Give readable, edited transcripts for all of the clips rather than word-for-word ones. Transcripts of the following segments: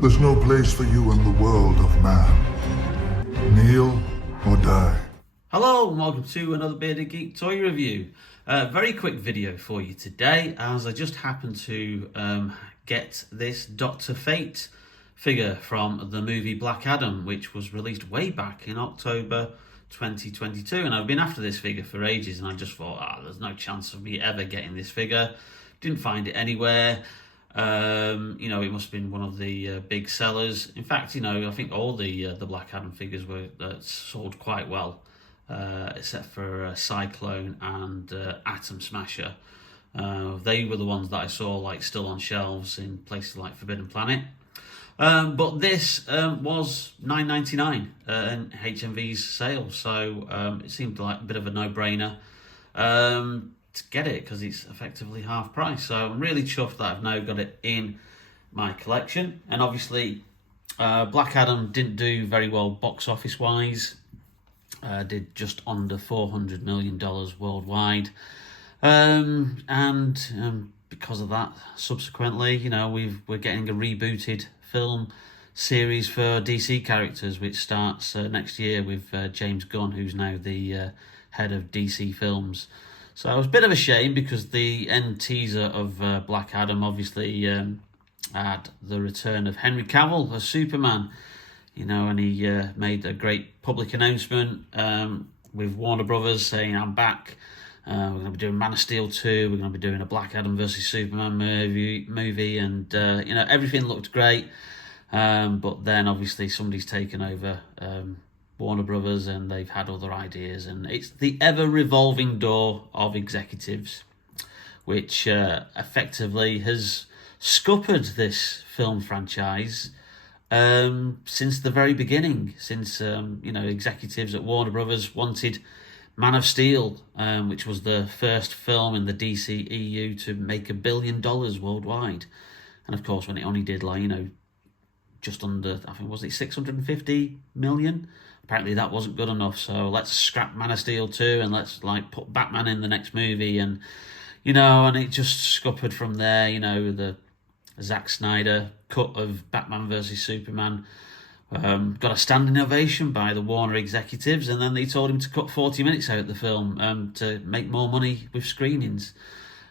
There's no place for you in the world of man. Kneel or die. Hello and welcome to another Bearded Geek toy review. Very quick video for you today, as I just happened to get this Dr. Fate figure from the movie Black Adam, which was released way back in October 2022, and I've been after this figure for ages, and I just thought, there's no chance of me ever getting this figure. Didn't find it anywhere. It must have been one of the big sellers. In fact, I think all the Black Adam figures were sold quite well, except for Cyclone and Atom Smasher. They were the ones that I saw still on shelves in places like Forbidden Planet. But this was $9.99 in HMV's sale, so it seemed like a bit of a no-brainer to get it, because it's effectively half price. So I'm really chuffed that I've now got it in my collection. And obviously Black Adam didn't do very well box office wise, did just under $400 million worldwide, and because of that, subsequently we're getting a rebooted film series for DC characters, which starts next year with James Gunn, who's now the head of DC Films. So it was a bit of a shame, because the end teaser of Black Adam obviously had the return of Henry Cavill as Superman, and he made a great public announcement with Warner Brothers saying, I'm back. We're going to be doing Man of Steel 2, we're going to be doing a Black Adam versus Superman movie, and everything looked great. But then obviously somebody's taken over Warner Brothers, and they've had other ideas, and it's the ever-revolving door of executives, which effectively has scuppered this film franchise since the very beginning. Since executives at Warner Brothers wanted Man of Steel, which was the first film in the DC EU to make $1 billion worldwide, and of course when it only did just under, I think, was it 650 million? Apparently that wasn't good enough, so let's scrap Man of Steel 2 and let's put Batman in the next movie, and and it just scuppered from there. The Zack Snyder cut of Batman versus Superman got a standing ovation by the Warner executives, and then they told him to cut 40 minutes out of the film to make more money with screenings,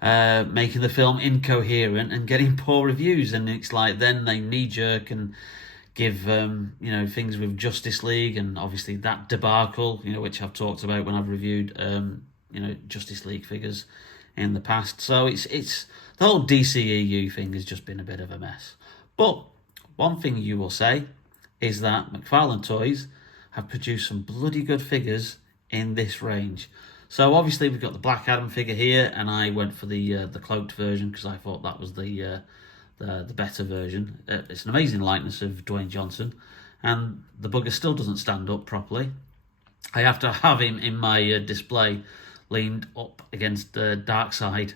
making the film incoherent and getting poor reviews. And it's then they knee-jerk and give things with Justice League, and obviously that debacle, which I've talked about when I've reviewed Justice League figures in the past. So it's the whole DCEU thing has just been a bit of a mess. But one thing you will say is that McFarlane Toys have produced some bloody good figures in this range. So obviously we've got the Black Adam figure here, and I went for the cloaked version because I thought that was the better version. It's an amazing likeness of Dwayne Johnson, and the bugger still doesn't stand up properly. I have to have him in my display leaned up against the dark side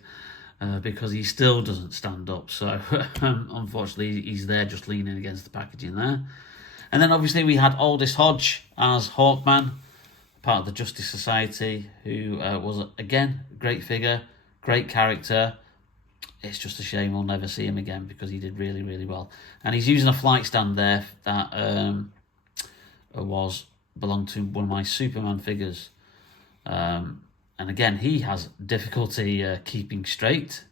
because he still doesn't stand up. So unfortunately he's there just leaning against the packaging there. And then obviously we had Aldous Hodge as Hawkman, part of the Justice Society, who was, again, a great figure, great character. It's just a shame we'll never see him again, because he did really, really well. And he's using a flight stand there that belonged to one of my Superman figures. And again, he has difficulty keeping straight,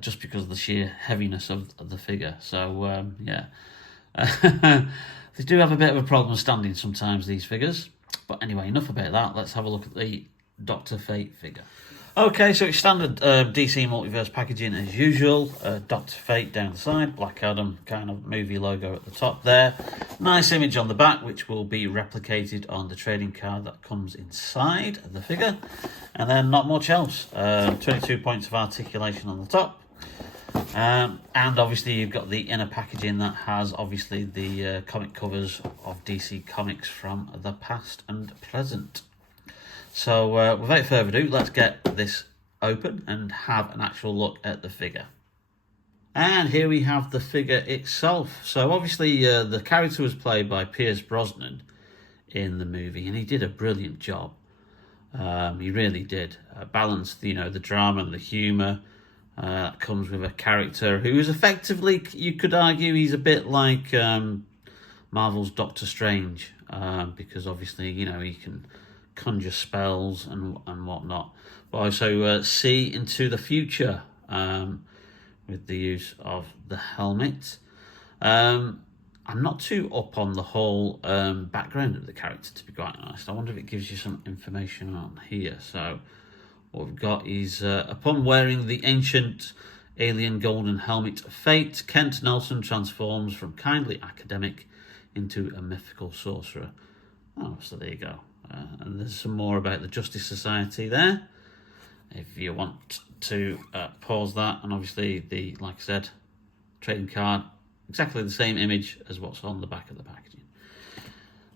just because of the sheer heaviness of the figure. So, yeah. They do have a bit of a problem standing sometimes, these figures. But anyway, enough about that. Let's have a look at the Dr. Fate figure. Okay, so it's standard DC Multiverse packaging as usual. Dr. Fate down the side, Black Adam kind of movie logo at the top there. Nice image on the back, which will be replicated on the trading card that comes inside the figure. And then not much else. 22 points of articulation on the top. And obviously you've got the inner packaging that has obviously the comic covers of DC Comics from the past and present. So without further ado, let's get this open and have an actual look at the figure. And here we have the figure itself. So obviously the character was played by Pierce Brosnan in the movie, and he did a brilliant job. He really did. Balanced, the drama and the humour. That comes with a character who is effectively, you could argue, he's a bit like Marvel's Doctor Strange, because obviously, you know, he can conjure spells and whatnot, but also see into the future with the use of the helmet. I'm not too up on the whole background of the character, to be quite honest. I wonder if it gives you some information on here. So what we've got is, upon wearing the ancient alien golden helmet of fate, Kent Nelson transforms from kindly academic into a mythical sorcerer. Oh, so there you go. And there's some more about the Justice Society there, if you want to pause that. And obviously, like I said, trading card, exactly the same image as what's on the back of the packaging.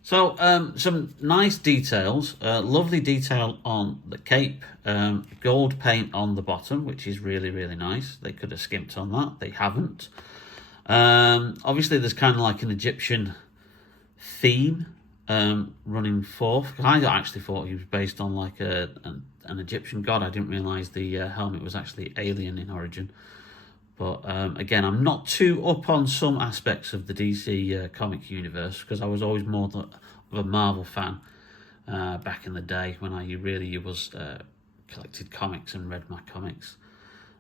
So some nice details, lovely detail on the cape, gold paint on the bottom, which is really, really nice. They could have skimped on that, they haven't. Obviously there's kind of like an Egyptian theme running forth. I actually thought he was based on like an Egyptian god. I didn't realise the helmet was actually alien in origin. But again, I'm not too up on some aspects of the DC comic universe, because I was always more of a Marvel fan back in the day when I really was collected comics and read my comics.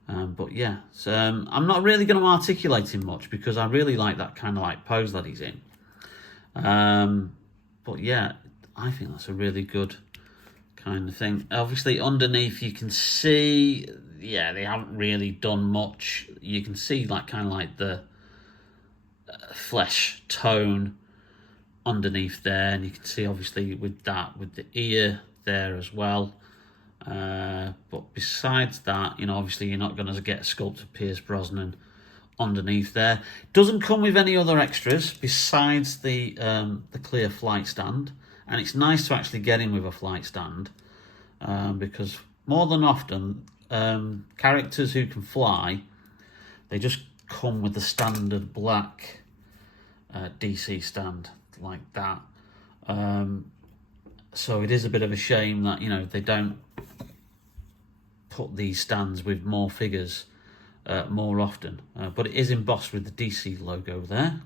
But yeah, so, I'm not really going to articulate him much because I really like that kind of like pose that he's in. But yeah, I think that's a really good kind of thing. Obviously, underneath you can see, yeah, they haven't really done much. You can see like kind of like the flesh tone underneath there, and you can see obviously with the ear there as well. But besides that, you know, obviously you're not going to get a sculpted Pierce Brosnan underneath there. Doesn't come with any other extras besides the clear flight stand, and it's nice to actually get in with a flight stand, because more than often characters who can fly, they just come with the standard black DC stand like that. So it is a bit of a shame that, you know, they don't put these stands with more figures more often, but it is embossed with the DC logo there.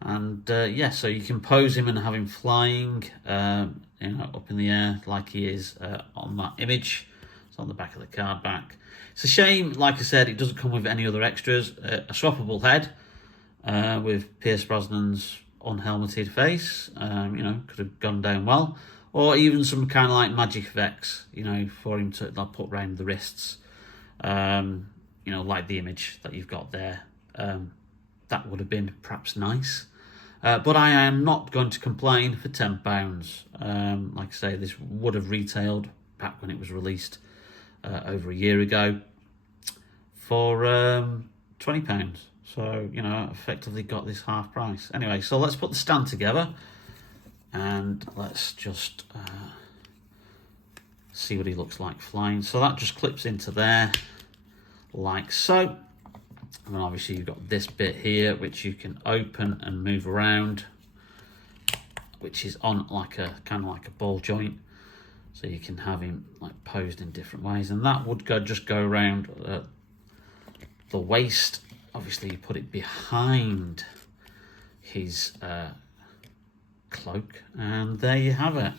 And yeah, so you can pose him and have him flying, you know, up in the air like he is on that image. It's on the back of the card back. It's a shame, like I said, it doesn't come with any other extras. A swappable head with Pierce Brosnan's unhelmeted face, you know, could have gone down well. Or even some kind of like magic effects, you know, for him to like, put around the wrists. You know, like the image that you've got there. That would have been perhaps nice. But I am not going to complain for £10. Like I say, this would have retailed back when it was released over a year ago for £20. So, you know, effectively got this half price. Anyway, so let's put the stand together and let's just see what he looks like flying. So that just clips into there like so. And then obviously you've got this bit here which you can open and move around, which is on like a kind of like a ball joint, so you can have him like posed in different ways. And that would just go around the waist. Obviously you put it behind his cloak, and there you have it.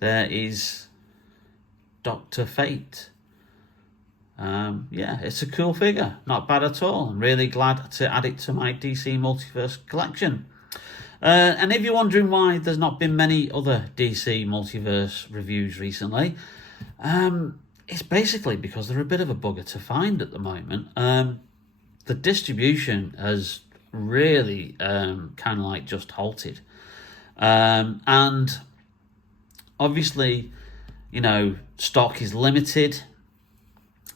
There is Dr. Fate. Yeah, it's a cool figure, not bad at all. I'm really glad to add it to my DC Multiverse collection. And if you're wondering why there's not been many other DC Multiverse reviews recently, it's basically because they're a bit of a bugger to find at the moment. The distribution has really kind of like just halted. And obviously, you know, stock is limited.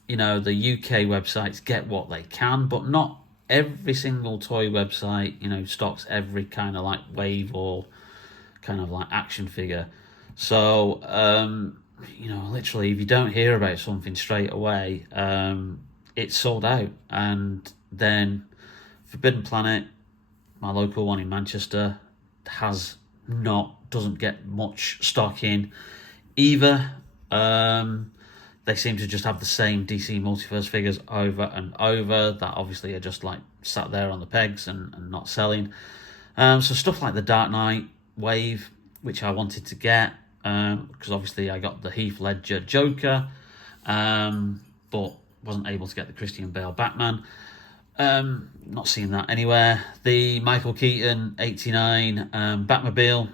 You know, the UK websites get what they can, but not every single toy website, you know, stocks every kind of like wave or kind of like action figure. So, you know, literally, if you don't hear about something straight away, it's sold out. And then Forbidden Planet, my local one in Manchester, doesn't get much stock in either. they seem to just have the same DC Multiverse figures over and over that obviously are just like sat there on the pegs and not selling. So stuff like the Dark Knight wave, which I wanted to get, because obviously I got the Heath Ledger Joker, but wasn't able to get the Christian Bale Batman. Not seeing that anywhere. The Michael Keaton 89 Batmobile,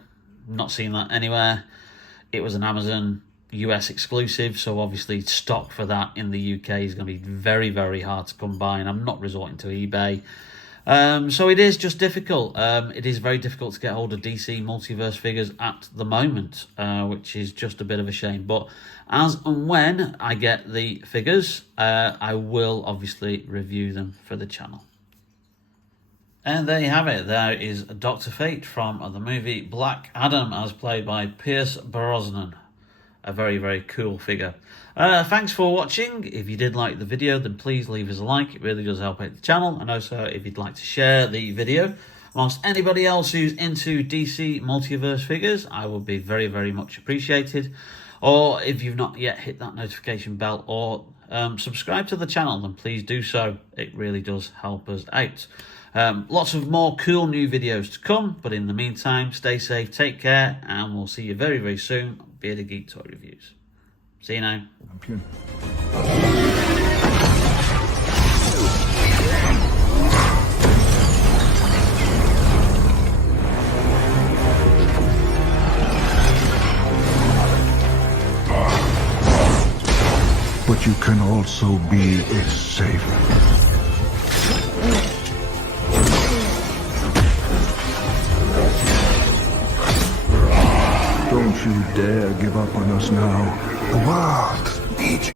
not seeing that anywhere. It was an Amazon US exclusive, so obviously stock for that in the UK is going to be very, very hard to come by, and I'm not resorting to eBay. So it is just difficult. It is very difficult to get hold of DC Multiverse figures at the moment, which is just a bit of a shame. But as and when I get the figures, I will obviously review them for the channel. And there you have it. There is Dr. Fate from the movie Black Adam, as played by Pierce Brosnan. A very, very cool figure. Thanks for watching. If you did like the video, then please leave us a like. It really does help out the channel. And also, if you'd like to share the video amongst anybody else who's into DC Multiverse figures, I would be very, very much appreciated. Or if you've not yet hit that notification bell or subscribe to the channel, then please do so. It really does help us out. Lots of more cool new videos to come, but in the meantime, stay safe, take care, and we'll see you very, very soon on Bearded Geek Toy Reviews. See you now. Champion. But you can also be a savior. Don't you dare give up on us now. The world needs you.